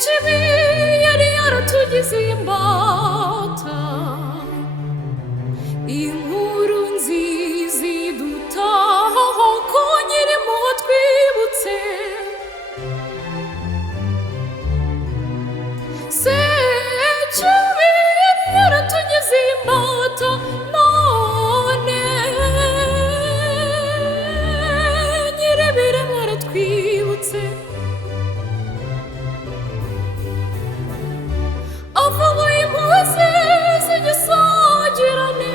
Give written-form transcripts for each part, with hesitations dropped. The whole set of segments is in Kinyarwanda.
sekibi yari yaratugize imbata, inkuru nziza idutaho ko nyir'impuhwe twibutse. Sekibi yari yaratugize imbata, none nyir'ibiremwa aratwibutse. Avuye impuhwe ze z'igisagirane,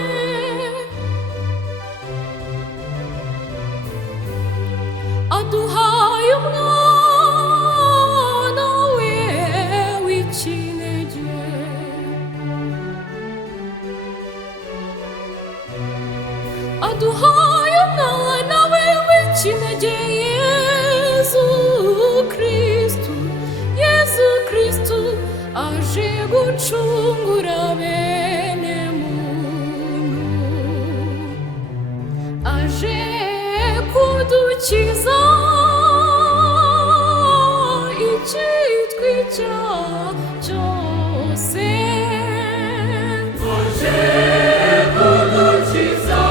aduhaye umwana we w'ikinege. Aduhaye umwana we w'ikinege, Yezu Kristu, Yezu Kristu aje gucungura bene muntu, aje kudukiza icyitwa icyaha cyose. Aje kudukiza,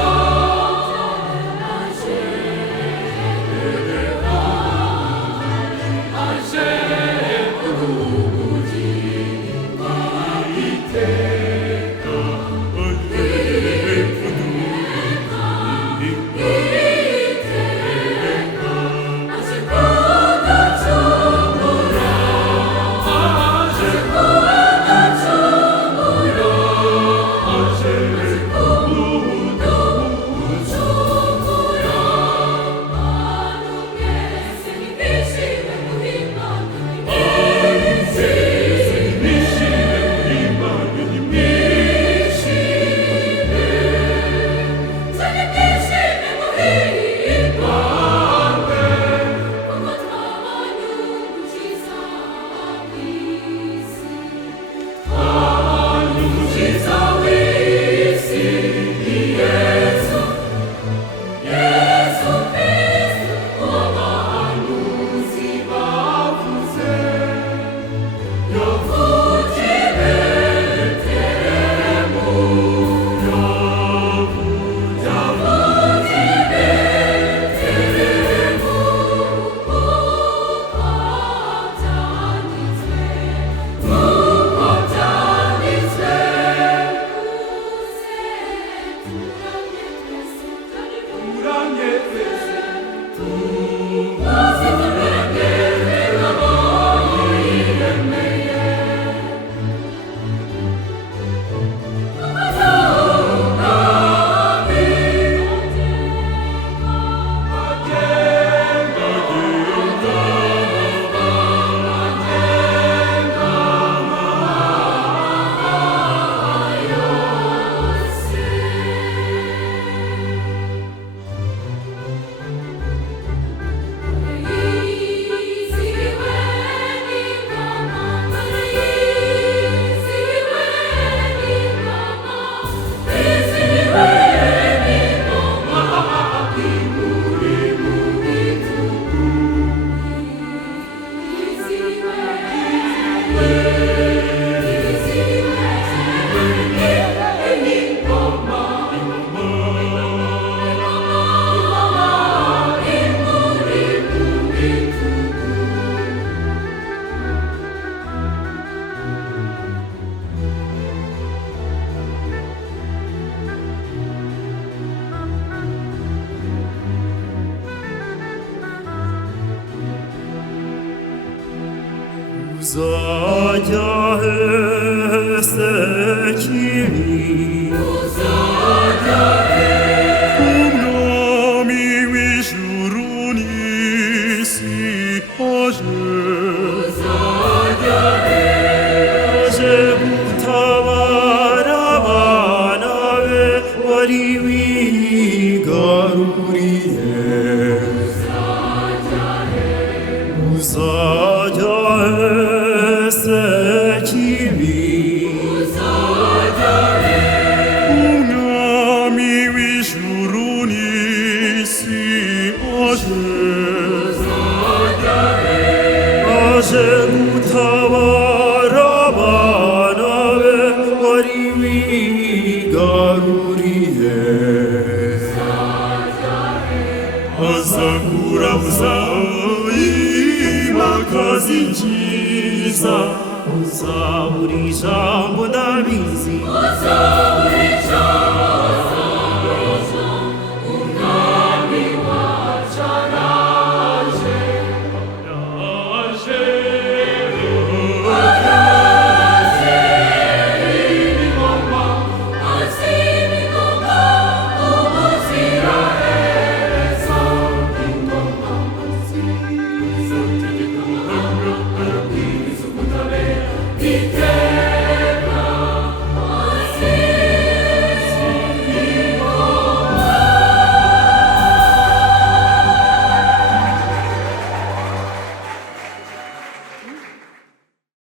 uzajya hese kibi, umwami w'ijuru n'isi aje gutabara abana be wari wigaruriye. Uzajya hese kibi, umwami w'ijuru n'isi aje gutabara gutabara abana be wari wigaruriye azakurabuza imakaza ibyiza uzabura ijambo ndabizi uzabura ijambo